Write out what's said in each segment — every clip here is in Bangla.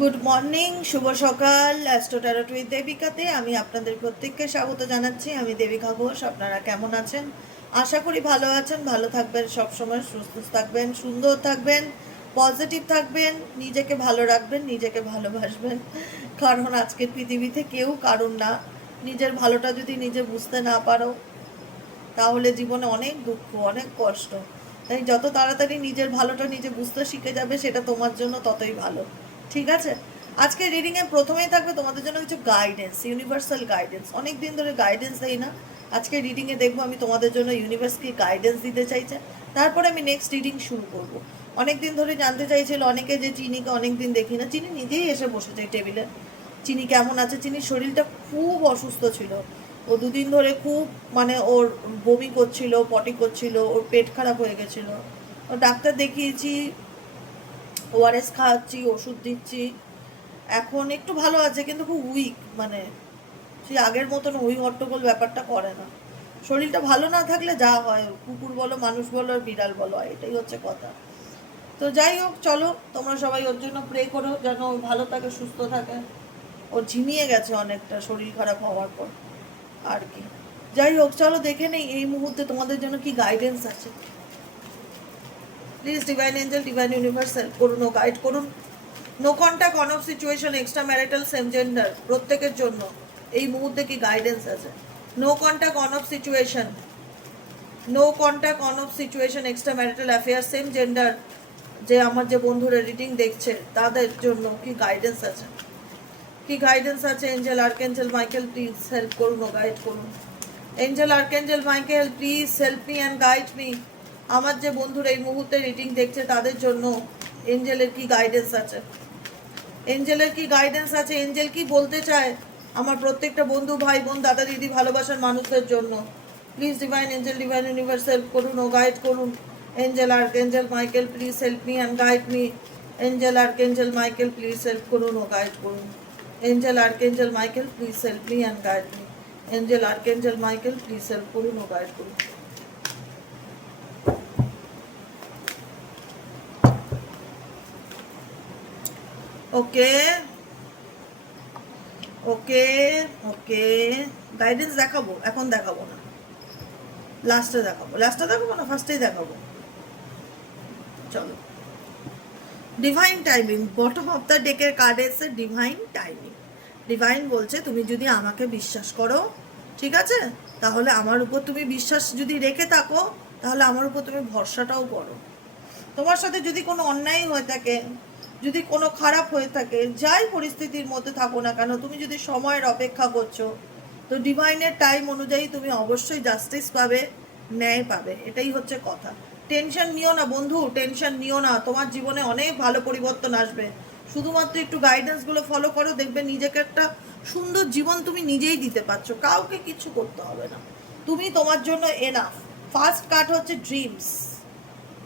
গুড মর্নিং, শুভ সকাল। অ্যাস্ট্রো ট্যারোট উইথ দেবিকাতে আমি আপনাদের প্রত্যেককে স্বাগত জানাচ্ছি। আমি দেবিকা ঘোষ। আপনারা কেমন আছেন? আশা করি ভালো আছেন, ভালো থাকবেন, সবসময় সুস্থ থাকবেন, সুন্দর থাকবেন, পজিটিভ থাকবেন, নিজেকে ভালো রাখবেন, নিজেকে ভালোবাসবেন। কারণ আজকের পৃথিবীতে কেউ কারণ না। নিজের ভালোটা যদি নিজে বুঝতে না পারো তাহলে জীবনে অনেক দুঃখ, অনেক কষ্ট। তাই যত তাড়াতাড়ি নিজের ভালোটা নিজে বুঝতে শিখে যাবে সেটা তোমার জন্য ততই ভালো। ঠিক আছে? আজকে রিডিংয়ে প্রথমেই থাকবে তোমাদের জন্য কিছু গাইডেন্স, ইউনিভার্সাল গাইডেন্স। অনেক দিন ধরে গাইডেন্স দেই না। আজকে রিডিংয়ে দেখবো আমি তোমাদের জন্য ইউনিভার্স কি গাইডেন্স দিতে চাইছে। তারপরে আমি নেক্সট রিডিং শুরু করব। অনেক দিন ধরে জানতে চাইছিল অনেকে যে চিনিকে অনেক দিন দেখি না। চিনি নিজেই এসে বসেছে টেবিলে। চিনি কেমন আছে? চিনির শরীরটা খুব অসুস্থ ছিল। ও দুদিন ধরে খুব ওর বমি করছিল, পটি করছিল, ওর পেট খারাপ হয়ে গেছিল। ও ডাক্তার দেখিয়েছি, ওআরএস খাওয়াচ্ছি, ওষুধ দিচ্ছি। এখন একটু ভালো আছে কিন্তু খুব উইক, সেই আগের মতন ওই হট্টগোল ব্যাপারটা করে না। শরীরটা ভালো না থাকলে যা হয়, কুকুর বলো, মানুষ বলো, আর বিড়াল বলো, এটাই হচ্ছে কথা। তো যাই হোক, চলো তোমরা সবাই ওর জন্য প্রে করো যেন ও ভালো থাকে, সুস্থ থাকে। ও ঝিমিয়ে গেছে অনেকটা শরীর খারাপ হওয়ার পর আর কি। যাই হোক, চলো দেখে নেই এই মুহূর্তে তোমাদের জন্য কি গাইডেন্স আছে। Please divine angel, divine universe help করুন ও গাইড করুন। No contact, on off situation, extra marital, same gender, প্রত্যেকের জন্য এই মুহূর্তে কি গাইডেন্স আছে। No contact, on off situation, no contact, on off situation, extra marital affair, same gender, যে আমার যে বন্ধুরা রিডিং দেখছে তাদের জন্য কি গাইডেন্স আছে। কি গাইডেন্স আছে? Angel, archangel Michael, please help করুন ও গাইড করুন। Angel, archangel Michael, please help me and guide me. আমার যে বন্ধুরা এই মুহূর্তে রিডিং দেখছে তাদের জন্য এঞ্জেলের কি গাইডেন্স আছে। এঞ্জেলের কি গাইডেন্স আছে? এঞ্জেল কি বলতে চায় আমার প্রত্যেকটা বন্ধু, ভাই বোন, দাদা দিদি, ভালোবাসার মানুষদের জন্য। Please divine angel, divine universe help করুন ও গাইড করুন। Angel, archangel Michael, please help me and guide me. Angel, archangel Michael, please help করুন ও গাইড করুন। Angel, archangel Michael, please help me and guide me. Angel, archangel Michael, please help করুন ও গাইড করুন। ওকে ওকে ওকে, গাইডেন্স দেখাবো, এখন দেখাবো না, লাস্টে দেখাবো। লাস্টে দেখাবো না, ফার্স্টেই দেখাবো। চলো, divine timing, bottom of the ডেকের কার্ড এসে ডিভাইন টাইমিং। ডিভাইন বলছে তুমি যদি আমাকে বিশ্বাস করো, ঠিক আছে, তাহলে আমার উপর তুমি বিশ্বাস যদি রেখে থাকো, তাহলে আমার উপর তুমি ভরসাটাও করো। তোমার সাথে যদি কোনো অন্যায় হয়ে থাকে, যদি কোনো খারাপ হয়ে থাকে, যাই পরিস্থিতির মধ্যে থাকো না কেন, তুমি যদি সময়ের অপেক্ষা করছো, তো ডিভাইনের টাইম অনুযায়ী তুমি অবশ্যই জাস্টিস পাবে, ন্যায় পাবে। এটাই হচ্ছে কথা। টেনশন নিও না বন্ধু, টেনশন নিও না, তোমার জীবনে অনেক ভালো পরিবর্তন আসবে। শুধুমাত্র একটু গাইডেন্সগুলো ফলো করো, দেখবে নিজেকে একটা সুন্দর জীবন তুমি নিজেই দিতে পারছো, কাউকে কিছু করতে হবে না। তুমি তোমার জন্য এনাফ। ফার্স্ট কার্ড হচ্ছে ড্রিমস।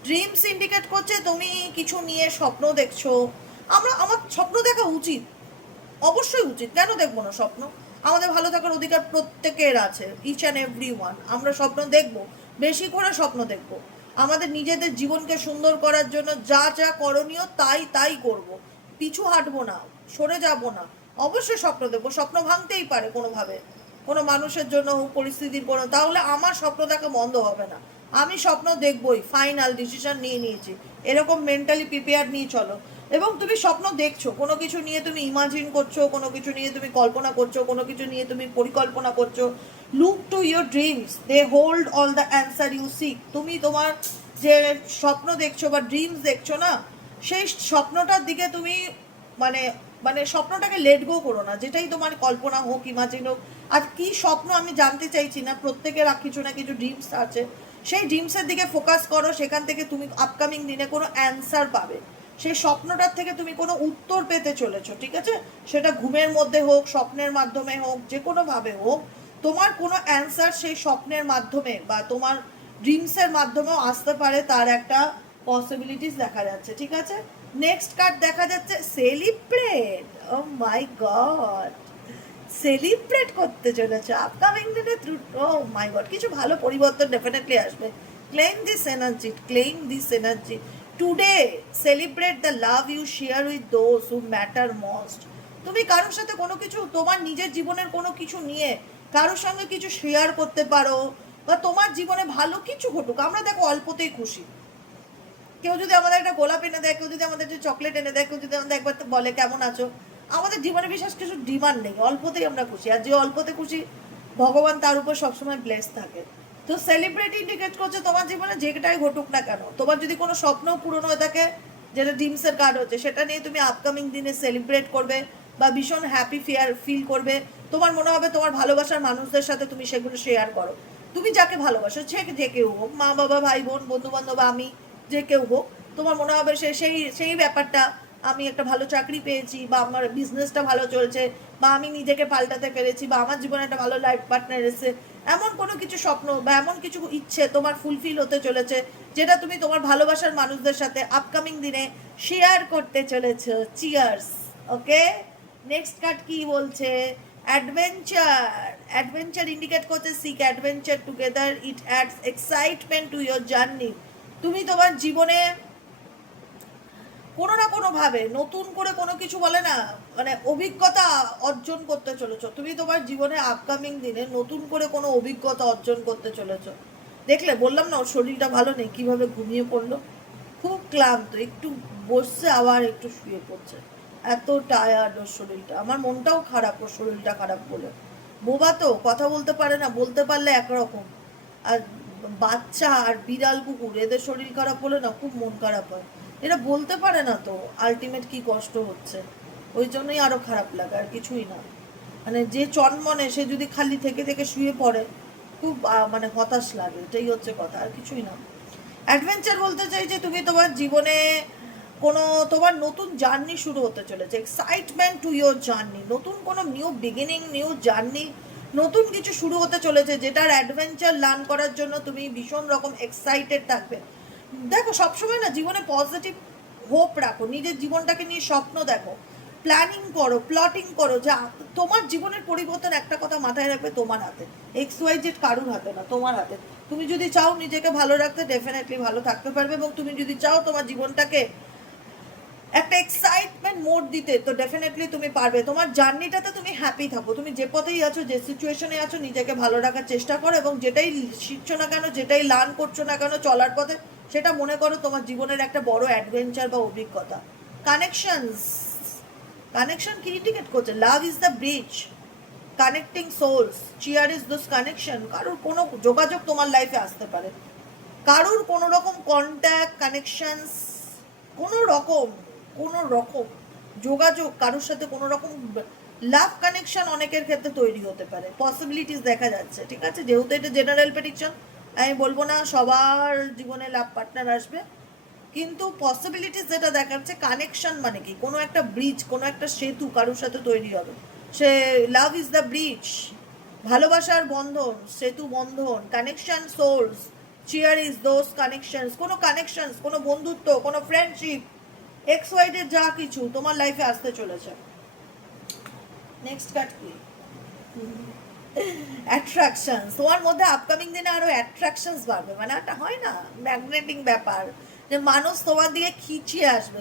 ড্রিমস ইন্ডিকেট করছে তুমি কিছু নিয়ে স্বপ্ন দেখছো। আমার স্বপ্ন দেখা উচিত, অবশ্যই উচিত, কেন দেখবো না স্বপ্ন? আমাদের ভালো থাকার অধিকার প্রত্যেকের আছে, ইচ অ্যান্ড এভরি ওয়ান। আমরা স্বপ্ন দেখবো, বেশি করে স্বপ্ন দেখবো। আমাদের নিজেদের জীবনকে সুন্দর করার জন্য যা যা করণীয় তাই তাই করব। পিছু হাঁটবো না, সরে যাব না। অবশ্যই স্বপ্ন দেখবো, স্বপ্ন ভাঙতেই পারে কোনোভাবে, কোনো মানুষের জন্য হোক, পরিস্থিতির কোনো, তাহলে আমার স্বপ্ন দেখা বন্ধ হবে না। আমি স্বপ্ন দেখবই, ফাইনাল ডিসিশন নিয়ে নিয়েছি। এরকম মেন্টালি প্রিপেয়ার নিয়ে চলো। এবং তুমি স্বপ্ন দেখছো, কোনো কিছু নিয়ে তুমি ইমাজিন করছো, কোনো কিছু নিয়ে তুমি কল্পনা করছো, কোনো কিছু নিয়ে তুমি পরিকল্পনা করছো। Look to your dreams, they hold all the answer you seek. তুমি তোমার যে স্বপ্ন দেখছো বা ড্রিমস দেখছো না, সেই স্বপ্নটার দিকে তুমি মানে স্বপ্নটাকে লেট গো করো না। যেটাই তোমার কল্পনা হোক, ইমাজিন হোক, আর কি স্বপ্ন আমি জানতে চাইছি না, প্রত্যেকের কিছু না কিছু ড্রিমস আছে। সেই ড্রিমসের দিকে ফোকাস করো, সেখান থেকে তুমি আপকামিং দিনে কোনো অ্যান্সার পাবে। সেই স্বপ্নটার থেকে তুমি কোনো উত্তর পেতে চলেছো, ঠিক আছে? সেটা ঘুমের মধ্যে হোক, স্বপ্নের মাধ্যমে হোক, যে কোনোভাবে হোক, তোমার কোনো অ্যান্সার সেই স্বপ্নের মাধ্যমে বা তোমার ড্রিমসের মাধ্যমেও আসতে পারে, তার একটা পসিবিলিটিস দেখা যাচ্ছে, ঠিক আছে? নেক্সট কার্ড দেখা যাচ্ছে celebrate. O my god, celebrate করতে চলেছে আপকামিং দিনে থ্রু। ও মাই গড, কিছু ভালো পরিবর্তন ডেফিনেটলি আসবে। Claim this energy, claim this energy. Today celebrate the love you share with those who matter most. তুমি কারোর সাথে কোনো কিছু, তোমার নিজের জীবনের কোনো কিছু নিয়ে কারোর সঙ্গে কিছু শেয়ার করতে পারো, বা তোমার জীবনে ভালো কিছু ঘটুক। আমরা দেখো অল্পতেই খুশি। কেউ যদি আমাদের একটা গোলাপ এনে দেয়, কেউ যদি আমাদের একটা চকলেট এনে দেয়, কেউ যদি আমাদের একবার বলে কেমন আছো, আমাদের জীবনে বিশেষ কিছু ডিমান্ড নেই, অল্পতেই আমরা খুশি। আর যে অল্পতে খুশি, ভগবান তার উপর সবসময় ব্লেস থাকে। তো সেলিব্রেট ইন্ডিকেট করছে তোমার জীবনে যেটাই ঘটুক না কেন, তোমার যদি কোনো স্বপ্ন পূরণ হয়ে থাকে, যেটা ড্রিমসের কার্ড হচ্ছে, সেটা নিয়ে তুমি আপকামিং দিনে সেলিব্রেট করবে বা ভীষণ হ্যাপি ফিল করবে। তোমার মনে হবে তোমার ভালোবাসার মানুষদের সাথে তুমি সেগুলো শেয়ার করো। তুমি যাকে ভালোবাসো, যে কেউ হোক, মা বাবা ভাই বোন বন্ধু বান্ধব, আমি, যে কেউ হোক, তোমার মনে হবে সেই ব্যাপারটা, আমি একটা ভালো চাকরি পেয়েছি, বা আমার বিজনেসটা ভালো চলছে, বা আমি নিজেকে পাল্টাতে পেরেছি, বা আমার জীবনে একটা ভালো লাইফ পার্টনার এসেছে, এমন কোনো কিছু স্বপ্ন বা এমন কিছু ইচ্ছে তোমার ফুলফিল হতে চলেছে, যেটা তুমি তোমার ভালোবাসার মানুষদের সাথে আপকামিং দিনে শেয়ার করতে চলেছো। চিয়ার্স। ওকে, নেক্সট কার্ড কি বলছে? অ্যাডভেঞ্চার। অ্যাডভেঞ্চার ইন্ডিকেট করছে seek adventure together, it adds excitement to your journey. তুমি তোমার জীবনে কোনো না কোনোভাবে নতুন করে কোনো কিছু বলে না, মানে অভিজ্ঞতা অর্জন করতে চলেছো। তুমি তোমার জীবনে আপকামিং দিনে নতুন করে কোনো অভিজ্ঞতা অর্জন করতে চলেছো। দেখলে, বললাম না ওর শরীরটা ভালো নেই, কিভাবে ঘুমিয়ে পড়লো, খুব ক্লান্ত, একটু বসছে আবার একটু শুয়ে পড়ছে, এত টায়ার্ড ওর শরীরটা। আমার মনটাও খারাপ ওর শরীরটা খারাপ বলে। বোবা তো, কথা বলতে পারে না, বলতে পারলে একরকম। আর বাচ্চা আর বিড়াল কুকুর, এদের শরীর খারাপ হলে না খুব মন খারাপ হয়। এরা বলতে পারে না তো আলটিমেট কি কষ্ট হচ্ছে, ওই জন্যই আরো খারাপ লাগে, আর কিছুই না। মানে যে চনমনে, সে যদি খালি থেকে থেকে শুয়ে পড়ে, খুব মানে হতাশ লাগে, এটাই হচ্ছে কথা, আর কিছুই না। অ্যাডভেঞ্চার বলতে চাই যে তুমি তোমার জীবনে কোনো তোমার নতুন জার্নি শুরু হতে চলেছে, এক্সাইটমেন্ট টু ইয়োর জার্নি, নতুন কোনো নিউ বিগিনিং, নিউ জার্নি, নতুন কিছু শুরু হতে চলেছে, যেটার অ্যাডভেঞ্চার লার্ন করার জন্য তুমি ভীষণ রকম এক্সাইটেড থাকবে। দেখো, সবসময় না জীবনে পজিটিভ হোপ রাখো, নিজের জীবনটাকে নিয়ে স্বপ্ন দেখো, প্ল্যানিং করো, প্লটিং করো, যা তোমার জীবনের পরিবর্তন, একটা কথা মাথায় রাখবে, তোমার হাতে। XYZ কারুর হাতে না, তোমার হাতে। তুমি যদি চাও নিজেকে ভালো রাখতে, ডেফিনেটলি ভালো থাকতে পারবে, এবং তুমি যদি চাও তোমার জীবনটাকে একটা এক্সাইটমেন্ট মোড দিতে, তো ডেফিনেটলি তুমি পারবে। তোমার জার্নিটাতে তুমি হ্যাপি থাকো, তুমি যে পথেই আছো, যে সিচুয়েশনে আছো, নিজেকে ভালো রাখার চেষ্টা করো, এবং যেটাই শিখছো না কেন, যেটাই লার্ন করছো না কেন চলার পথে, সেটা মনে করো তোমার জীবনের একটা বড় অ্যাডভেঞ্চার বা অভিজ্ঞতা। কানেকশনস। কানেকশন কি ইন্ডিকেট করছে? Love is the bridge connecting souls, chair is those connection. কারোর কোনো যোগাযোগ তোমার লাইফে আসতে পারে, কারোর কোনো রকম কন্ট্যাক্ট, কানেকশনস, কোনো রকম যোগাযোগ, কারোর সাথে কোনো রকম লাভ কানেকশন অনেকের ক্ষেত্রে তৈরি হতে পারে, পসিবিলিটিস দেখা যাচ্ছে। ঠিক আছে, যেহেতু এটা জেনারেল প্রেডিকশন, আমি বলবো না সবার জীবনে লাভ পার্টনার আসবে, কিন্তু পসিবিলিটিস যেটা দেখাচ্ছে, কানেকশন মানে কি, কোনো একটা ব্রিজ, কোনো একটা সেতু কারোর সাথে তৈরি হবে, সে লাভ ইজ দ্য ব্রিজ, ভালোবাসার বন্ধন, সেতু বন্ধন, connection souls, chair is those connections. কোনো কানেকশনস, কোনো বন্ধুত্ব, কোনো ফ্রেন্ডশিপ, XYZ যা কিছু তোমার লাইফে আসতে চলেছে। নেক্সট কার্ড কি? অ্যাট্রাকশনস। তোমার মধ্যে আপকামিং দিনে আরো অ্যাট্রাকশনস বাড়বে, মানে একটা হয় না ম্যাগনেটিং ব্যাপার, যে মানুষ তোমার দিকে খিচে আসবে,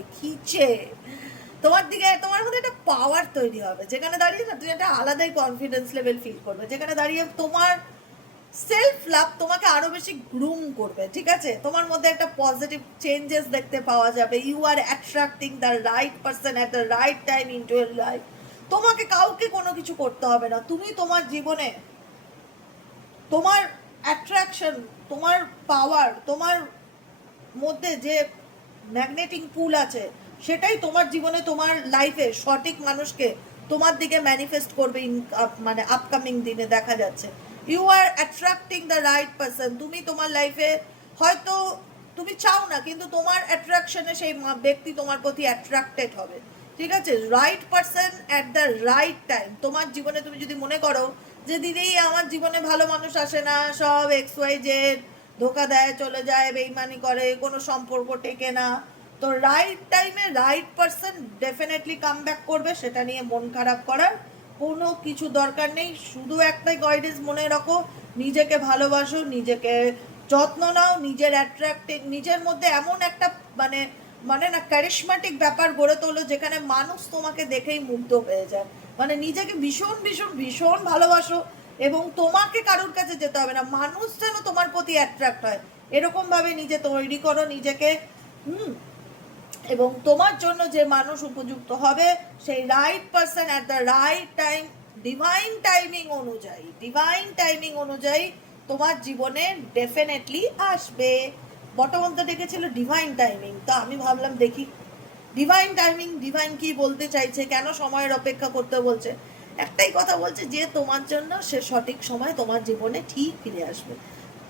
তোমার দিকে, তোমার মধ্যে একটা পাওয়ার তৈরি হবে, যেখানে দাঁড়িয়ে না তুমি একটা আলাদাই কনফিডেন্স লেভেল ফিল করবে, যেখানে দাঁড়িয়ে তোমার সেলফ লাভ তোমাকে আরো বেশি গ্রুম করবে। ঠিক আছে, তোমার মধ্যে একটা পজিটিভ চেঞ্জেস দেখতে পাওয়া যাবে। You are attracting the right person at the right time into your life. তোমাকে কাউকে কোনো কিছু করতে হবে না, তুমি তোমার জীবনে তোমার অ্যাট্রাকশন, তোমার পাওয়ার, তোমার মধ্যে যে ম্যাগনেটিক পুল আছে, সেটাই তোমার জীবনে, তোমার লাইফে সঠিক মানুষকে তোমার দিকে ম্যানিফেস্ট করবে। মানে আপকামিং দিনে দেখা যাচ্ছে you are attracting the right person. তুমি তোমার লাইফে হয়তো তুমি চাও না, কিন্তু তোমার অ্যাট্রাকশনে সেই ব্যক্তি তোমার প্রতি অ্যাট্রাক্টেড হবে। ঠিক আছে, right person at the right time তোমার জীবনে। তুমি যদি মনে করো যে দিদি আমার জীবনে ভালো মানুষ আসে না, সব XYZ ধোকা দেয়, চলে যায়, বেইমানি করে, কোনো সম্পর্ক টেকে না, তো রাইট টাইমে right person definitely come back করবে। সেটা নিয়ে মন খারাপ করার কোনো কিছু দরকার নেই। শুধু একটাই গাইডেন্স মনে রাখো, নিজেকে ভালোবাসো, নিজেকে যত্ন নাও, নিজের অ্যাট্রাক্টিং, নিজের মধ্যে এমন একটা মানে মানে না ক্যারিশম্যাটিক ব্যাপার গড়ে তোলো যেখানে মানুষ তোমাকে দেখেই মুগ্ধ হয়ে যায়। মানে নিজেকে ভীষণ ভীষণ ভীষণ ভালোবাসো এবং তোমাকে কারোর কাছে যেতে হবে না, মানুষ যেন তোমার প্রতি অ্যাট্রাক্ট হয় এরকম ভাবে নিজে তৈরি করো নিজেকে। হুম। এবং তোমার জন্য যে মানুষ উপযুক্ত হবে সেই right person at the right time, divine timing অনুযায়ী তোমার জীবনে ডেফিনেটলি আসবে। বটমন্ত ডেকেছিল ডিভাইন টাইমিং, তো আমি ভাবলাম দেখি ডিভাইন টাইমিং, ডিভাইন কি বলতে চাইছে, কেন সময়ের অপেক্ষা করতে বলছে। একটাই কথা বলছে যে তোমার জন্য সে সঠিক সময় তোমার জীবনে ঠিক ফিরে আসবে,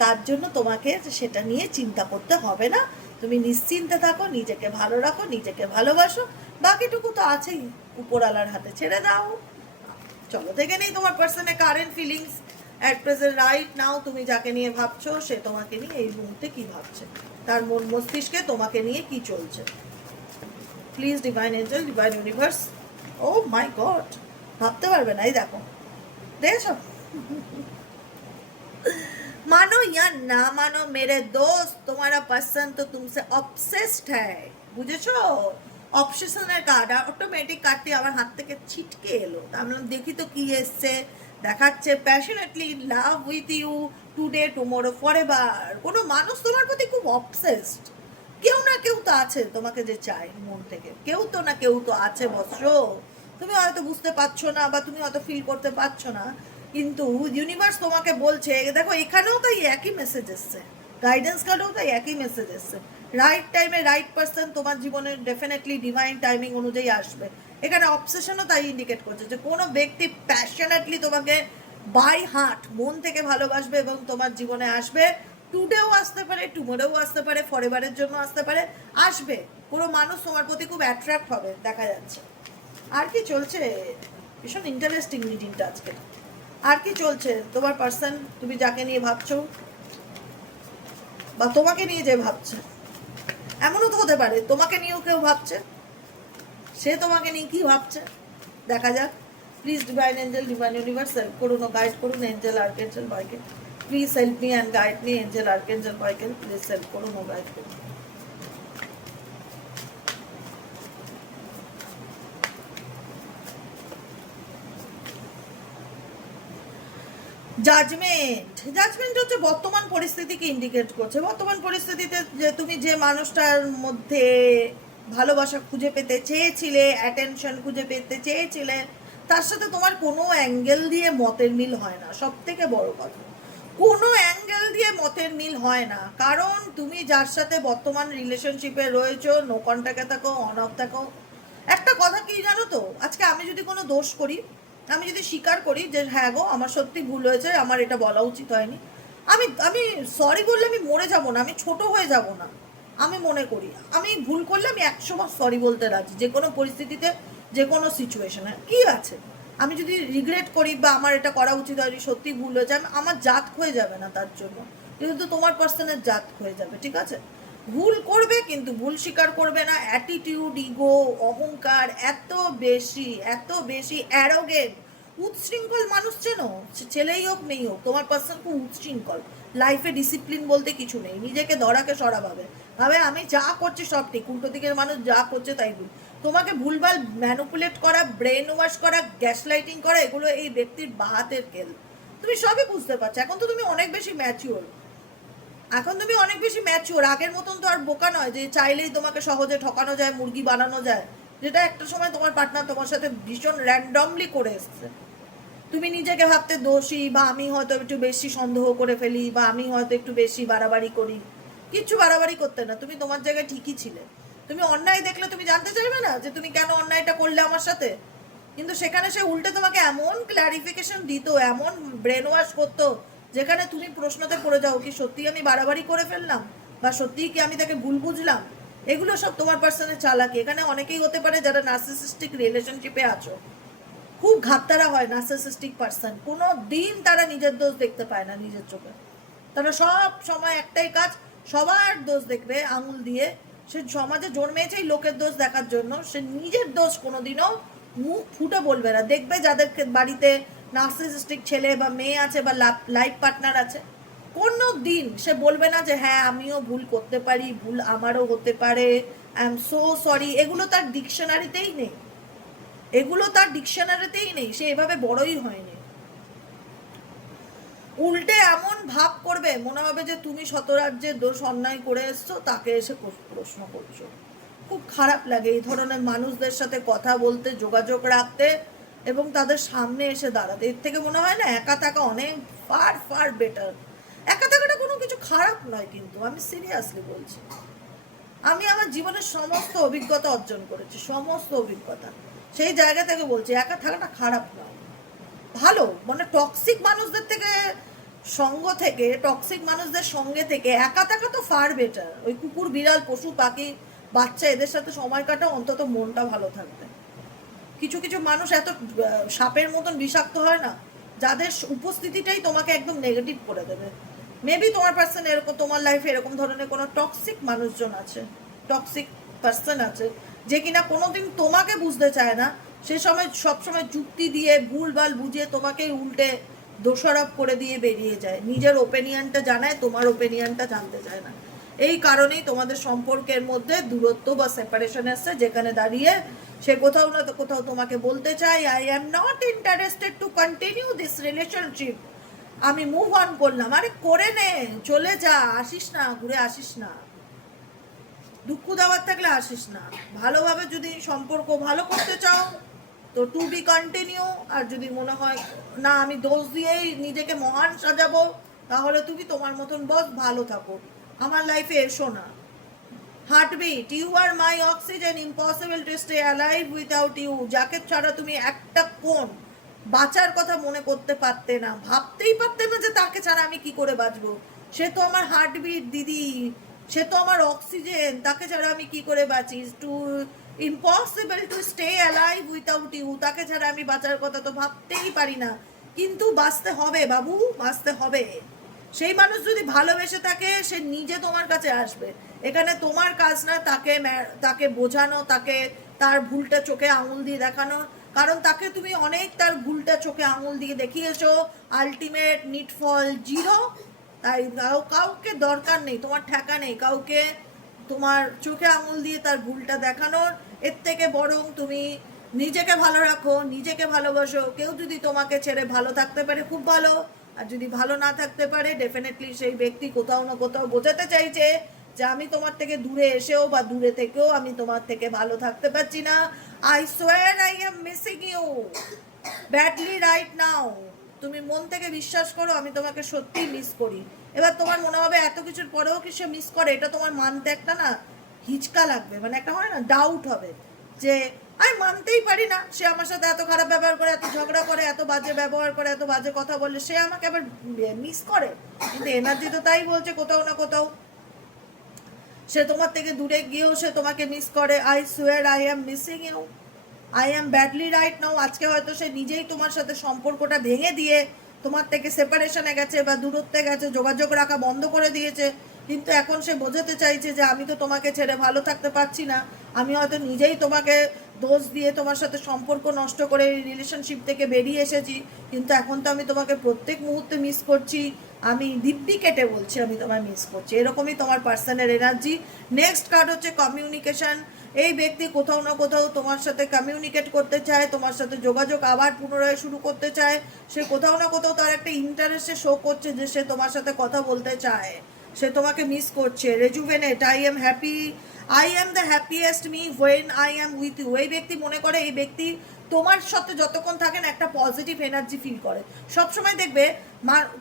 তার জন্য তোমাকে সেটা নিয়ে চিন্তা করতে হবে না। তুমি নিশ্চিন্তে থাকো, নিজেকে ভালো রাখো, নিজেকে ভালোবাসো, বাকিটুকু তো আছেই, উপরওয়ালার হাতে ছেড়ে দাও। চলো দেখে নেই তোমার পার্সনের current feelings at present right now. তুমি যাকে নিয়ে ভাবছো সে তোমাকে নিয়ে এই মুহূর্তে কি ভাবছে, তার মন মস্তিষ্কে তোমাকে নিয়ে কি চলছে। Please divine angel, divine universe, oh my God, ভাবতে পারবে না। এই দেখো, দেখেছো? मानो या ना मानो मेरे दोस्त, तुम्हारा पर्सन तो तुमसे ऑब्सेस्ड है, বুঝেছো? অবসেশনের কার্ড অটোমেটিক কার্ডটি আমার হাত থেকে ছিটকে এলো, আমি দেখি তো কি এসছে। দেখাচ্ছে passionately love with you today tomorrow forever. কোনো মানুষ তোমার প্রতি খুব অবসেসড, কেউ না কেউ তো আছে তোমাকে যে চাই মন থেকে, কেউ তো না কেউ তো আছে বৎস। তুমি হয়তো বুঝতে পারছো না বা তুমি হয়তো ফিল করতে পারছো না, কিন্তু ইউনিভার্স তোমাকে বলছে। দেখো এখানেও তাই একই মেসেজ এসছে, গাইডেন্স কার্ডেও তাই একই মেসেজ এসছে। রাইট টাইমে রাইট পারসন তোমার জীবনে ডেফিনেটলি ডিভাইন টাইমিং অনুযায়ী আসবে। এখানে অবসেশনও তাই ইন্ডিকেট করছে যে কোনো ব্যক্তি প্যাশনেটলি তোমাকে বাই হার্ট মন থেকে ভালোবাসবে এবং তোমার জীবনে আসবে। টুডেও আসতে পারে, টুমোরেও আসতে পারে, ফরএভারের জন্য আসতে পারে, আসবে। কোনো মানুষ তোমার প্রতি খুব অ্যাট্রাক্ট হবে দেখা যাচ্ছে। আর কি চলছে? ভীষণ ইন্টারেস্টিং রিডিংটা আজকে। আর কি চলছে তোমার পার্সন, তুমি যাকে নিয়ে ভাবছো বা তোমাকে নিয়ে যে ভাবছে, এমনও তো হতে পারে তোমাকে নিয়েও কেউ ভাবছে, সে তোমাকে নিয়ে কি ভাবছে দেখা যাক। Please divine angel, divine universe help করুন ও গাইড করুন angel archangel Michael. Please help me and guide me angel archangel Michael, please help করুন ও গাইড করুন। জাজমেন্ট হচ্ছে বর্তমান পরিস্থিতিকে ইন্ডিকেট করছে। বর্তমান পরিস্থিতিতে যে তুমি যে মানুষটার মধ্যে ভালোবাসা খুঁজে পেতে চেয়েছিলে, অ্যাটেনশন খুঁজে পেতে চেয়েছিলে, তার সাথে তোমার কোনো অ্যাঙ্গেল দিয়ে মতের মিল হয় না। সব থেকে বড় কথা, কোনো অ্যাঙ্গেল দিয়ে মতের মিল হয় না, কারণ তুমি যার সাথে বর্তমান রিলেশনশিপে রয়েছো, নো কন্ট্যাক্টে থাকো, অন অফ থাকো। একটা কথা কি জানো তো, আজকে আমি যদি কোনো দোষ করি, আমি যদি স্বীকার করি যে হ্যাঁ গো আমার সত্যি ভুল হয়েছে, আমার এটা বলা উচিত হয়নি, আমি আমি সরি বললে আমি মরে যাব না, আমি ছোট হয়ে যাব না। আমি মনে করি আমি ভুল করলে আমি 100 বার সরি বলতে রাজি, যে কোনো পরিস্থিতিতে, যে কোনো সিচুয়েশনে। কি আছে, আমি যদি রিগ্রেট করি বা আমার এটা করা উচিত হয়নি, সত্যি ভুল হয়ে যায়, আমার জাত হয়ে যাবে না তার জন্য, কিন্তু তোমার পার্সনের জাত হয়ে যাবে। ঠিক আছে, ভুল করবে কিন্তু ভুল স্বীকার করবে না। অ্যাটিটিউড, ইগো, অহংকার এত বেশি অ্যারোগেন্ট, উচ্ছৃঙ্খল মানুষ চেন, ছেলেই হোক মেয়েই হোক, তোমার পার্সন খুব উচ্ছৃঙ্খল। লাইফে ডিসিপ্লিন বলতে কিছু নেই, নিজেকে ধরাকে সরা ভাবে আমি যা করছি সব ঠিক, উল্টো দিকের মানুষ যা করছে তাই ভুল। তোমাকে ভুলভাল ম্যানুপুলেট করা, ব্রেন ওয়াশ করা, গ্যাস লাইটিং করা, এগুলো এই ব্যক্তির বাহাতের খেল। তুমি সবই বুঝতে পারছো, এখন তো তুমি অনেক বেশি ম্যাচিওর, আগের মতন তো আর বোকা নয় যে চাইলেই তোমাকে সহজে ঠকানো যায়, মুরগি বানানো যায়, যেটা একটা সময় তোমার পার্টনার তোমার সাথে ভীষণ র্যান্ডমলি করে এসছে। তুমি নিজেকে ভাবতে দোষী, বা আমি হয়তো একটু বেশি সন্দেহ করে ফেলি, বা আমি হয়তো একটু বেশি বাড়াবাড়ি করি। কিচ্ছু বাড়াবাড়ি করতে না, তুমি তোমার জায়গায় ঠিকই ছিলে। তুমি অন্যায় দেখলে তুমি জানতে চাইবে না যে তুমি কেন অন্যায়টা করলে আমার সাথে, কিন্তু সেখানে সে উল্টে তোমাকে এমন ক্ল্যারিফিকেশন দিত, এমন ব্রেন ওয়াশ করতো, যেখানে তুমি প্রশ্নতে পড়ে যাও কি সত্যি আমি বাড়াবাড়ি করে ফেললাম, বা সত্যিই কি আমি তাকে ভুল বুঝলাম। এগুলো সব তোমার পার্সনের চালাকি। এখানে অনেকেই হতে পারে যারা নার্সিসিস্টিক রিলেশনশিপে আছো, খুব ঘাটতারা হয় নার্সিসিস্টিক পার্সন, কোনো দিন তারা নিজের দোষ দেখতে পায় না নিজের চোখে। তারা সব সময় একটাই কাজ, সবার দোষ দেখবে আঙুল দিয়ে। সে সমাজে জন্মেছেই লোকের দোষ দেখার জন্য, সে নিজের দোষ কোনোদিনও মুখ ফুটে বলবে না। দেখবে যাদের বাড়িতে নার্সিসিস্টিক ছেলে বা মেয়ে আছে বা লাইফ পার্টনার আছে, কোনো দিন সে বলবে না যে হ্যাঁ আমিও ভুল করতে পারি, ভুল আমারও হতে পারে, আই এম সো সরি। এগুলো তার ডিকশনারিতেই নেই, এগুলো তার ডিকশনারিতেই নেই। সে এভাবে বড়ই হয়নি। উল্টে এমন ভাব করবে, মনে হবে যে তুমি শতরাজ্যের দোষ অন্যায় করে এসছো, তাকে এসে প্রশ্ন করছো। খুব খারাপ লাগে এই ধরনের মানুষদের সাথে কথা বলতে, যোগাযোগ রাখতে এবং তাদের সামনে এসে দাঁড়াতে। এর থেকে মনে হয় না একা থাকা অনেক ফার ফার বেটার। একা থাকাটা কোনো কিছু খারাপ নয়, কিন্তু আমি সিরিয়াসলি বলছি। আমি আমার জীবনের সমস্ত অভিজ্ঞতা অর্জন করেছি, সমস্ত অভিজ্ঞতা, সেই জায়গা থেকে বলছি একা থাকাটা খারাপ নয়, ভালো। মানে টক্সিক মানুষদের থেকে সঙ্গ থেকে, টক্সিক মানুষদের সঙ্গে থেকে একা থাকা তো ফার বেটার। ওই কুকুর, বিড়াল, পশু পাখি, বাচ্চা, এদের সাথে সময় কাটাও, অন্তত মনটা ভালো থাকবে। কিছু কিছু মানুষ এত সাপের মতন বিষাক্ত হয় না, যাদের উপস্থিতিটাই তোমাকে একদম নেগেটিভ করে দেবে। মেবি তোমার পার্সন এরকম, তোমার লাইফে এরকম ধরনের কোনো টক্সিক মানুষজন আছে, টক্সিক পার্সন আছে, যে কিনা কোনোদিন তোমাকে বুঝতে চায় না। সে সময় সবসময় যুক্তি দিয়ে, ভুলভাল বুঝিয়ে তোমাকে উল্টে দোষারোপ করে দিয়ে বেরিয়ে যায়। নিজের ওপিনিয়নটা জানায়, তোমার ওপিনিয়নটা জানতে চায় না। এই কারণেই তোমাদের সম্পর্কের মধ্যে দূরত্ব বা সেপারেশন আসছে, যেখানে দাঁড়িয়ে সে কোথাও না তো কোথাও তোমাকে বলতে চাই, I am not interested to continue this relationship, আমি মুভ অন করলাম। আরে করে নে, চলে যা, আসিস না, ঘুরে আসিস না। দুঃখ দেওয়ার থাকলে আসিস না। ভালোভাবে যদি সম্পর্ক ভালো করতে চাও তো টু বি কন্টিনিউ। আর যদি মনে হয় না আমি দোষ দিয়েই নিজেকে মহান সাজাবো, তাহলে তুমি তোমার মতন বস, ভালো থাকো, আমার লাইফে এসো না। Heartbeat, you are my oxygen, impossible to stay alive without you. যাকে ছাড়া তুমি একটা কোণ বাঁচার কথা মনে করতে পারতে না, ভাবতেই পারতে না যে তাকে ছাড়া আমি কি করে বাঁচবো। সে তো আমার হার্টবিট দিদি, সে তো আমার অক্সিজেন, তাকে ছাড়া আমি কি করে বাঁচি। To impossible to stay alive without you, তাকে ছাড়া আমি বাঁচার কথা তো ভাবতেই পারি না। কিন্তু বাঁচতে হবে বাবু, বাঁচতে হবে। সেই মানুষ যদি ভালোবেসে থাকে, সে নিজে তোমার কাছে আসবে। এখানে তোমার কাজ না তাকে তাকে বোঝানো, তাকে তার ভুলটা চোখে আঙুল দিয়ে দেখানো। কারণ তাকে তুমি অনেক তার ভুলটা চোখে আঙুল দিয়ে দেখিয়েছো, আলটিমেট নিটফল জিরো। তাই কাউকে দরকার নেই, তোমার ঠেকা নেই কাউকে তোমার চোখে আঙুল দিয়ে তার ভুলটা দেখানোর। এর থেকে বরং তুমি নিজেকে ভালো রাখো, নিজেকে ভালোবাসো। কেউ যদি তোমাকে ছেড়ে ভালো থাকতে পারে খুব ভালো, আর যদি ভালো না থাকতে পারে ডেফিনেটলি সেই ব্যক্তি কোথাও না কোথাও বোঝাতে চাইছে যে আমি তোমার থেকে দূরে এসেও বা দূরে থেকেও আমি তোমার থেকে ভালো থাকতে পারছি না। I swear I am missing you badly right now. তুমি মন থেকে বিশ্বাস করো আমি তোমাকে সত্যি মিস করি। এবার তোমার মনে হবে এত কিছুর পরেও কি সে মিস করে, এটা তোমার মানতে একটা না হিচকা লাগবে, মানে একটা হয় না ডাউট হবে যে আমি মানতেই পারি না সে আমার সাথে এত খারাপ ব্যবহার করে, এত ঝগড়া করে, এত বাজে ব্যবহার করে, এত বাজে কথা বলে, সে আমাকে আবার মিস করে। কিন্তু এনার্জি তো তাই বলছে কোথাও না কোথাও সে তোমার থেকে দূরে গিয়েও সে তোমাকে মিস করে। I swear I am missing you, I am badly right now. আজকে হয়তো সে নিজেই তোমার সাথে সম্পর্কটা ভেঙে দিয়ে তোমার থেকে সেপারেশনে গেছে বা দূরত্বে গেছে, যোগাযোগ রাখা বন্ধ করে দিয়েছে। কিন্তু এখন সে বোঝাতে চাইছে যে আমি তো তোমাকে ছেড়ে ভালো থাকতে পারছি না, আমি হয়তো নিজেই তোমাকে দোষ দিয়ে তোমার সাথে সম্পর্ক নষ্ট করে রিলেশনশিপ থেকে বেরিয়ে এসেছি, কিন্তু এখন তো আমি তোমাকে প্রত্যেক মুহূর্তে মিস করছি। আমি দিব্যি কেটে বলছি আমি তোমায় মিস করছি। এরকমই তোমার পার্সনের এনার্জি। নেক্সট কার্ড হচ্ছে কমিউনিকেশন। এই ব্যক্তি কোথাও না কোথাও তোমার সাথে কমিউনিকেট করতে চায়, তোমার সাথে যোগাযোগ আবার পুনরায় শুরু করতে চায়। সে কোথাও না কোথাও তার একটা ইন্টারেস্টে শো করছে যে সে তোমার সাথে কথা বলতে চায়, সে তোমাকে মিস করছে। Rejuvenate, I am happy, I am the happiest me when I am with you. এই ব্যক্তি মনে করে এই ব্যক্তি তোমার সাথে যতক্ষণ থাকেন একটা পজিটিভ এনার্জি ফিল করে। সবসময় দেখবে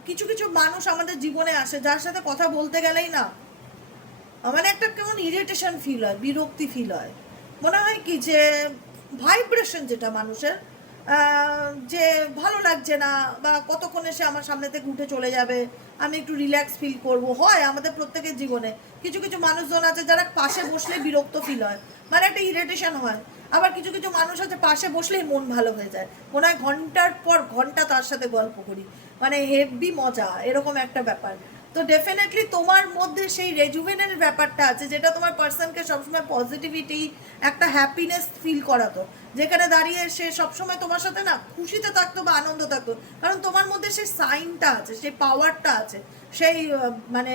কিছু কিছু মানুষ আমাদের জীবনে আসে যার সাথে কথা বলতে গেলেই না মানে একটা কেমন ইরিটেশন ফিল হয়, বিরক্তি ফিল হয়। মনে হয় কি যে ভাইব্রেশন যেটা মানুষের যে ভালো লাগছে না, বা কতক্ষণ এসে আমার সামনে থেকে উঠে চলে যাবে, আমি একটু রিল্যাক্স ফিল করব। হয় আমাদের প্রত্যেকের জীবনে কিছু কিছু মানুষজন আছে যারা পাশে বসলে বিরক্ত ফিল হয়, মানে একটা ইরিটেশন হয়। আবার কিছু কিছু মানুষ আছে পাশে বসলেই মন ভালো হয়ে যায়, মনে হয় ঘন্টার পর ঘন্টা তার সাথে গল্প করি, মানে হেভি মজা, এরকম একটা ব্যাপার। তো ডেফিনেটলি তোমার মধ্যে সেই রেজুভেনের ব্যাপারটা আছে, যেটা তোমার পার্সনকে সবসময় পজিটিভিটি, একটা হ্যাপিনেস ফিল করাতো, যেখানে দাঁড়িয়ে সে সবসময় তোমার সাথে না খুশিতে থাকতো বা আনন্দ থাকতো, কারণ তোমার মধ্যে সেই সাইনটা আছে, সেই পাওয়ারটা আছে, সেই মানে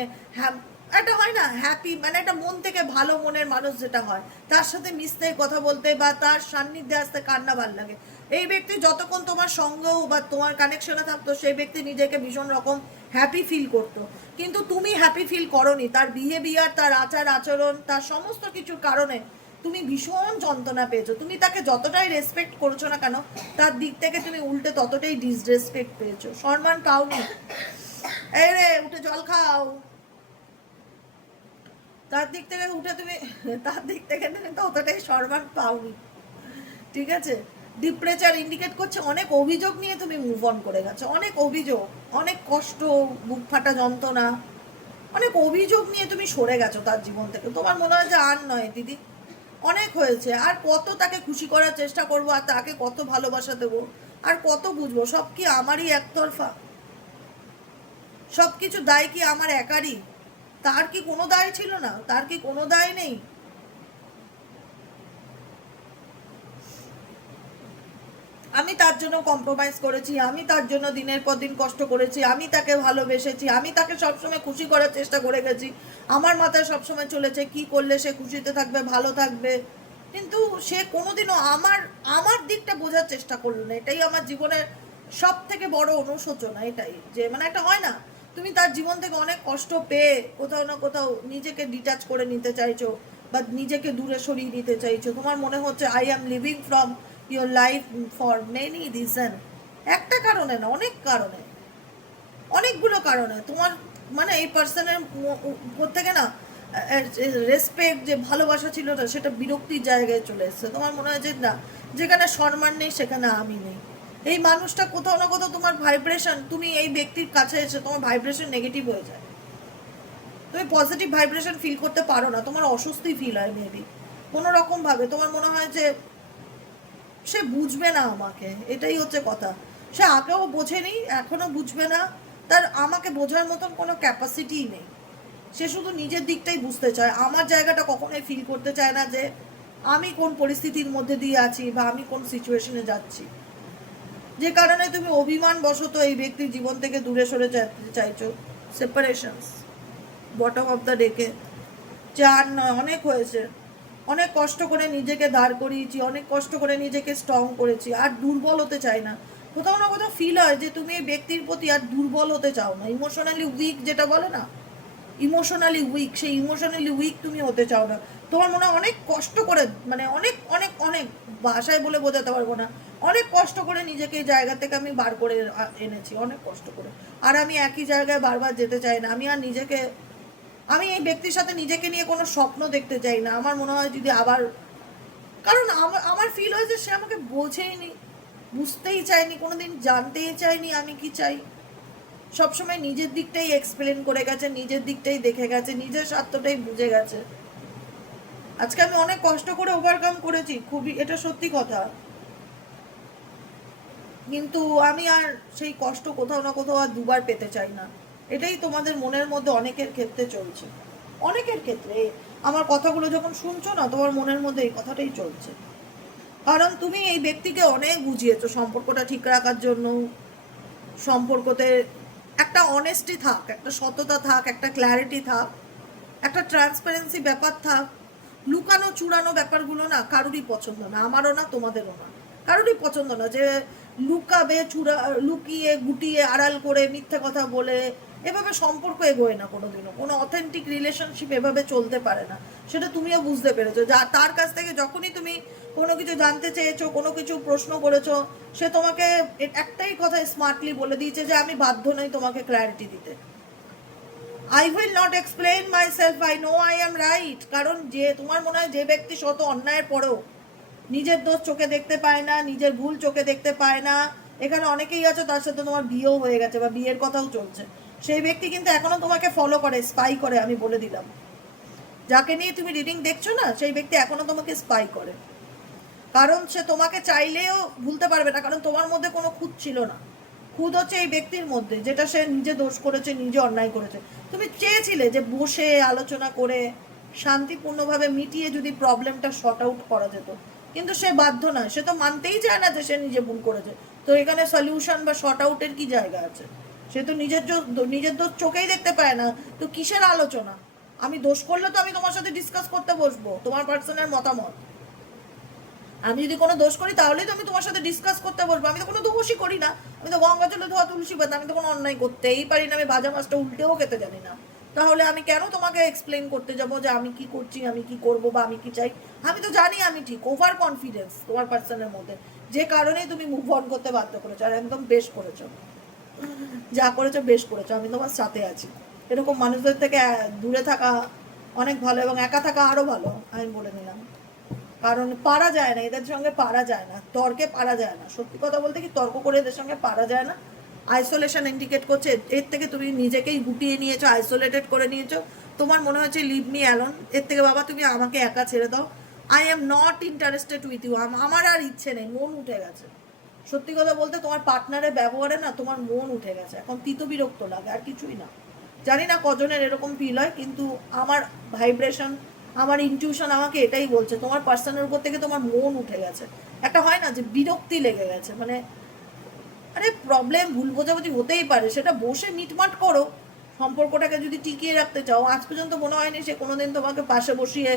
একটা হয় না হ্যাপি, মানে একটা মন থেকে ভালো মনের মানুষ যেটা হয়, তার সাথে মিশতে, কথা বলতে বা তার সান্নিধ্যে আসতে কার না ভালো লাগে। এই ব্যক্তি যতক্ষণ তোমার সঙ্গ বা তোমার কানেকশনে থাকতো, সেই ব্যক্তি নিজেকে ভীষণ রকম হ্যাপি ফিল করতো। কিন্তু তুমি হ্যাপি ফিল করোনি, তার বিহেভিয়ার, তার আচার আচরণ, তার সমস্ত কিছুর কারণে তুমি ভীষণ যন্ত্রণা পেয়েছো। তুমি তাকে যতটাই রেসপেক্ট করছো না কেন, তার দিক থেকে তুমি উল্টে ততটাই ডিসরেসপেক্ট পেয়েছো, সম্মান পাওনি। এই রে, উঠে জল খাও। তার দিক থেকে তুমি ততটাই সম্মান পাওনি, ঠিক আছে? ডিপ্রেচার ইন্ডিকেট করছে অনেক অভিযোগ নিয়ে তুমি মুভ অন করে গেছো, অনেক অভিযোগ, অনেক কষ্ট, বুক ফাটা যন্ত্রণা, অনেক অভিযোগ নিয়ে তুমি সরে গেছো তার জীবন থেকে। তোমার মনে হয় যে আর নয় দিদি, অনেক হয়েছে, আর কত তাকে খুশি করার চেষ্টা করবো, আর তাকে কত ভালোবাসা দেবো, আর কত বুঝবো? সব কি আমারই একতরফা? সব কিছু দায় কি আমার একারই? তার কি কোনো দায় ছিল না? তার কি কোনো দায় নেই? আমি তার জন্য কম্প্রোমাইজ করেছি, আমি তার জন্য দিনের পর দিন কষ্ট করেছি, আমি তাকে ভালোবেসেছি, আমি তাকে সবসময় খুশি করার চেষ্টা করে গেছি। আমার মাথায় সবসময় চলেছে কি করলে সে খুশিতে থাকবে, ভালো থাকবে, কিন্তু সে কোনোদিনও আমার আমার দিকটা বোঝার চেষ্টা করলো না। এটাই আমার জীবনের সব থেকে বড় অনুশোচনা, এটাই যে মানে একটা হয় না, তুমি তার জীবন থেকে অনেক কষ্ট পেয়ে কোথাও না কোথাও নিজেকে ডিটাচ করে নিতে চাইছো, বা নিজেকে দূরে সরিয়ে নিতে চাইছো। তোমার মনে হচ্ছে I am living from your life for many reason. একটা কারণে না, অনেক কারণে, অনেকগুলো কারণে তোমার মানে এই পার্সনের থেকে না রেসপেক্ট, যে ভালোবাসা ছিল না, সেটা বিরক্তির জায়গায় চলে এসছে। তোমার মনে হয় যে না, যেখানে সম্মান নেই সেখানে আমি নেই। এই মানুষটা কোথাও না কোথাও তোমার ভাইব্রেশন, তুমি এই ব্যক্তির কাছে এসে তোমার ভাইব্রেশন নেগেটিভ হয়ে যায়, তুমি পজিটিভ ভাইব্রেশন ফিল করতে পারো না, তোমার অস্বস্তি ফিল হয় মেবি কোনো রকম ভাবে। তোমার মনে হয় যে সে বুঝবে না আমাকে, এটাই হচ্ছে কথা। সে আগেও বোঝেনি, এখনো বুঝবে না, তার আমাকে বোঝার মতন কোনো ক্যাপাসিটিই নেই। সে শুধু নিজের দিকটাই বুঝতে চায়, আমার জায়গাটা কখনোই ফিল করতে চায় না, যে আমি কোন পরিস্থিতির মধ্যে দিয়ে আছি বা আমি কোন সিচুয়েশনে যাচ্ছি। যে কারণে তুমি অভিমান বশত এই ব্যক্তির জীবন থেকে দূরে সরে যেতে চাইছো। সেপারেশনস বটম অফ দ্য ডেকে, চার নয়, অনেক হয়েছে। অনেক কষ্ট করে নিজেকে দাঁড় করিয়েছি, অনেক কষ্ট করে নিজেকে স্ট্রং করেছি, আর দুর্বল হতে চাই না। কোথাও না কোথাও ফিল হয় যে তুমি এই ব্যক্তির প্রতি আর দুর্বল হতে চাও না, ইমোশনালি উইক যেটা বলে না, ইমোশনালি উইক, সেই ইমোশনালি উইক তুমি হতে চাও না। তোমার মনে হয় অনেক কষ্ট করে, মানে অনেক অনেক অনেক ভাষায় বলে বোঝাতে পারবো না, অনেক কষ্ট করে নিজেকে এই জায়গা থেকে আমি বার করে এনেছি, অনেক কষ্ট করে। আর আমি একই জায়গায় বারবার যেতে চাই না। আমি আর নিজেকে, আমি এই ব্যক্তির সাথে নিজেকে নিয়ে কোনো স্বপ্ন দেখতে চাই না। আমার মনে হয় যদি আবার, কারণ আমার আমার ফিল হয়েছে সে আমাকে বোঝেইনি, বুঝতেই চায়নি, কোনোদিন জানতেই চায়নি আমি কি চাই। সবসময় নিজের দিকটাই এক্সপ্লেন করে গেছে, নিজের দিকটাই দেখে গেছে, নিজের স্বার্থটাই বুঝে গেছে। আজকে আমি অনেক কষ্ট করে ওভারকাম করেছি, খুবই, এটা সত্যি কথা। কিন্তু আমি আর সেই কষ্ট কোথাও না কোথাও আর দুবার পেতে চাই না। এটাই তোমাদের মনের মধ্যে অনেকের ক্ষেত্রে চলছে, অনেকের ক্ষেত্রে। আমার কথাগুলো যখন শুনছো না, তোমার মনের মধ্যে এই কথাটাই চলছে। কারণ তুমি এই ব্যক্তিকে অনেক বুঝিয়েছো সম্পর্কটা ঠিক রাখার জন্য, সম্পর্কতে একটা অনেস্টি থাক, একটা সততা থাক, একটা ক্ল্যারিটি থাক, একটা ট্রান্সপারেন্সি ব্যাপার থাক। লুকানো চূড়ানো ব্যাপারগুলো না কারুরই পছন্দ না, আমারও না, তোমাদেরও না, কারুরই পছন্দ না। যে লুকাবে, লুকিয়ে গুটিয়ে আড়াল করে মিথ্যে কথা বলে এভাবে সম্পর্ক এগোয় না কোনোদিনও। কোনো অথেন্টিক রিলেশনশিপ এভাবে চলতে পারে না, সেটা তুমিও বুঝতে পেরেছো। যা তার কাছ থেকে যখনই তুমি কোনো কিছু জানতে চেয়েছো, কোনো কিছু প্রশ্ন করেছো, সে তোমাকে একটাই কথা স্মার্টলি বলে দিয়েছে যে আমি বাধ্য নই তোমাকে ক্ল্যারিটি দিতে। I will not explain my self, I know I am right. কারণ যে তোমার মনে হয় যে ব্যক্তি শত অন্যায়ের পরেও নিজের দোষ চোখে দেখতে পায় না, নিজের ভুল চোখে দেখতে পায় না, এখানে অনেকেই আছে তার সাথে তোমার বিয়েও হয়ে গেছে বা বিয়ের কথাও চলছে, সেই ব্যক্তি কিন্তু এখনো তোমাকে ফলো করে, স্পাই করে। আমি বলে দিলাম, যাকে নিয়ে তুমি রিডিং দেখছো না, সেই ব্যক্তি এখনো তোমাকে স্পাই করে। কারণ সে তোমাকে চাইলেও ভুলতে পারবে না, কারণ তোমার মধ্যে কোনো খুঁত ছিল না। খুদ হচ্ছে এই ব্যক্তির মধ্যে, যেটা সে নিজে দোষ করেছে, নিজে অন্যায় করেছে। তুমি চেয়েছিলে যে বসে আলোচনা করে শান্তিপূর্ণভাবে মিটিয়ে যদি প্রবলেমটা শর্ট আউট করা যেত, কিন্তু সে বাধ্য নয়, সে তো মানতেই চায় না যে সে নিজে ভুল করেছে। তো এখানে সলিউশন বা শর্ট আউটের কি জায়গা আছে? সে তো নিজের দোষ চোখেই দেখতে পায় না, তো কিসের আলোচনা? আমি দোষ করলে তো আমি তোমার সাথে ডিসকাস করতে বসবো তোমার পার্সোনাল মতামত। আমি যদি কোনো দোষ করি তাহলেই তো আমি তোমার সাথে ডিসকাস করতে বলবো। আমি তো কোনো দোষই করি না, আমি তো গঙ্গা জলে ধোয়া তুলসী পাতা, আমি তো কোনো অন্যায় করতেই পারি না, আমি ভাজা মাছটা উল্টেও খেতে জানি না। তাহলে আমি কেন তোমাকে এক্সপ্লেন করতে যাবো যে আমি কি করছি, আমি কি করব, বা আমি কি চাই? আমি তো জানি আমি ঠিক। ওভার কনফিডেন্স তোমার পার্সনের মধ্যে, যে কারণেই তুমি মুভ অন করতে বাধ্য করেছো। আর একদম বেশ করেছো, যা করেছো বেশ করেছো, আমি তোমার সাথে আছি। এরকম মানুষদের থেকে দূরে থাকা অনেক ভালো, এবং একা থাকা আরো ভালো, আমি বলে নিলাম। কারণ পারা যায় না, এদের সঙ্গে পারা যায় না, তর্কে পারা যায় না। সত্যি কথা বলতে কি, তর্ক করে এদের সঙ্গে পারা যায় না। আইসোলেশন ইন্ডিকেট করছে, এর থেকে তুমি নিজেকেই গুটিয়ে নিয়েছো, আইসোলেটেড করে নিয়েছো। তোমার মনে হচ্ছে লিভ মি অ্যালোন, এর থেকে বাবা তুমি আমাকে একা ছেড়ে দাও, I am not interested with you. আমার আর ইচ্ছে নেই, মন উঠে গেছে। সত্যি কথা বলতে তোমার পার্টনারের ব্যবহারে না তোমার মন উঠে গেছে, এখন তিত বিরক্ত লাগে, আর কিছুই না। জানি না কজনের এরকম ফিল হয়, কিন্তু আমার ভাইব্রেশন, আমার ইনটিউশন আমাকে এটাই বলছে, তোমার পার্সনের উপর থেকে তোমার মন উঠে গেছে। একটা হয় না যে বিরক্তি লেগে গেছে, মানে আরে প্রবলেম, ভুল বোঝাবুঝি হতেই পারে, সেটা বসে মিটমাট করো। সম্পর্কটাকে যদি টিকিয়ে রাখতে চাও, আজ পর্যন্ত মনে হয়নি সে কোনোদিন তোমাকে পাশে বসিয়ে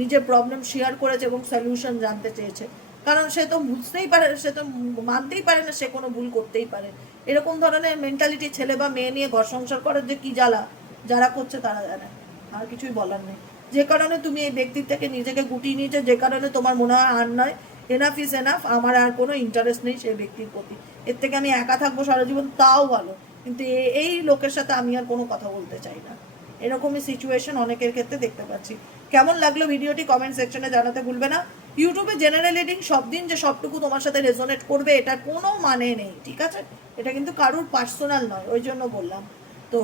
নিজের প্রবলেম শেয়ার করেছে এবং সলিউশন জানতে চেয়েছে। কারণ সে তো বুঝতেই পারে, সে তো মানতেই পারে না সে কোনো ভুল করতেই পারে। এরকম ধরনের মেন্টালিটি ছেলে বা মেয়ে নিয়ে ঘর সংসার করার যে কি জ্বালা, যারা করছে তারা জানে। আর কিছুই বলার নেই। যে কারণে তুমি এই ব্যক্তির থেকে নিজেকে গুটিয়ে নিয়েছো, যে কারণে তোমার মনে হয় আর নয়, এনাফ ইজ এনাফ, আমার আর কোনো ইন্টারেস্ট নেই সেই ব্যক্তির প্রতি। এর থেকে আমি একা থাকবো সারা জীবন, তাও ভালো, কিন্তু এই লোকের সাথে আমি আর কোনো কথা বলতে চাই না। এরকমই সিচুয়েশন অনেকের ক্ষেত্রে দেখতে পাচ্ছি। কেমন লাগলো ভিডিওটি কমেন্ট সেকশনে জানাতে ভুলবে না। ইউটিউবে জেনারেল রিডিং সব দিন যে সবটুকু তোমার সাথে রেজোনেট করবে এটার কোনো মানে নেই, ঠিক আছে? এটা কিন্তু কারুর পার্সোনাল নয়, ওই জন্য বললাম। তো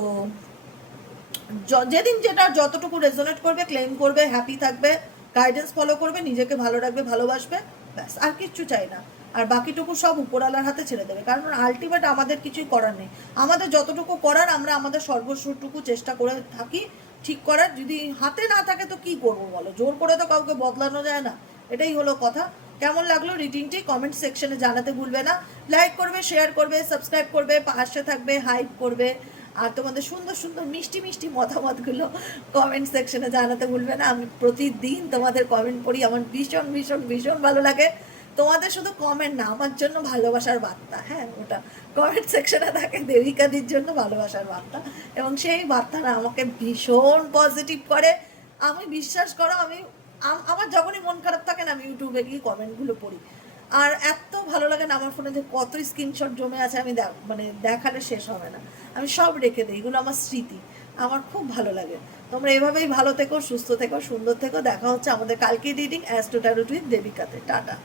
যেদিন যেটা যতটুকু রেজোনেট করবে, ক্লেম করবে, হ্যাপি থাকবে, গাইডেন্স ফলো করবে, নিজেকে ভালো রাখবে, ভালোবাসবে, ব্যাস, আর কিচ্ছু চাই না। আর বাকিটুকু সব উপরওয়ালার হাতে ছেড়ে দেবে, কারণ আলটিমেট আমাদের কিছুই করার নেই। আমাদের যতটুকু করার আমরা আমাদের সর্বস্বটুকু চেষ্টা করে থাকি ঠিক করার। যদি হাতে না থাকে তো কি করবো বলো, জোর করে তো কাউকে বদলানো যায় না। এটাই হলো কথা। কেমন লাগলো রিডিংটি কমেন্ট সেকশনে জানাতে ভুলবে না। লাইক করবে, শেয়ার করবে, সাবস্ক্রাইব করবে, পাশে থাকবে, হাইপ করবে। আর তোমাদের সুন্দর সুন্দর মিষ্টি মিষ্টি মতামতগুলো কমেন্ট সেকশনে জানাতে ভুলবে না। আমি প্রতিদিন তোমাদের কমেন্ট পড়ি, আমার ভীষণ ভীষণ ভীষণ ভালো লাগে। তোমাদের শুধু কমেন্ট না, আমার জন্য ভালোবাসার বার্তা। হ্যাঁ, ওটা কমেন্ট সেকশনে থাকে দেবিকাদির জন্য ভালোবাসার বার্তা, এবং সেই বার্তাটা আমাকে ভীষণ পজিটিভ করে। আমি বিশ্বাস করো, আমার যখনই মন খারাপ থাকে না, আমি ইউটিউবে গিয়ে কমেন্টগুলো পড়ি। আর এত ভালো লাগে না আমার ফোনে, যে কত স্ক্রিনশট জমে আছে, আমি মানে দেখালে শেষ হবে না। আমি সব রেখে দিই, এগুলো আমার স্মৃতি, আমার খুব ভালো লাগে। তোমরা এভাবেই ভালো থেকো, সুস্থ থেকো, সুন্দর থেকো। দেখা হচ্ছে আমাদের কালকে রিডিং অ্যাস্ট্রো ট্যারোট উইথ দেবিকাতে। টাটা।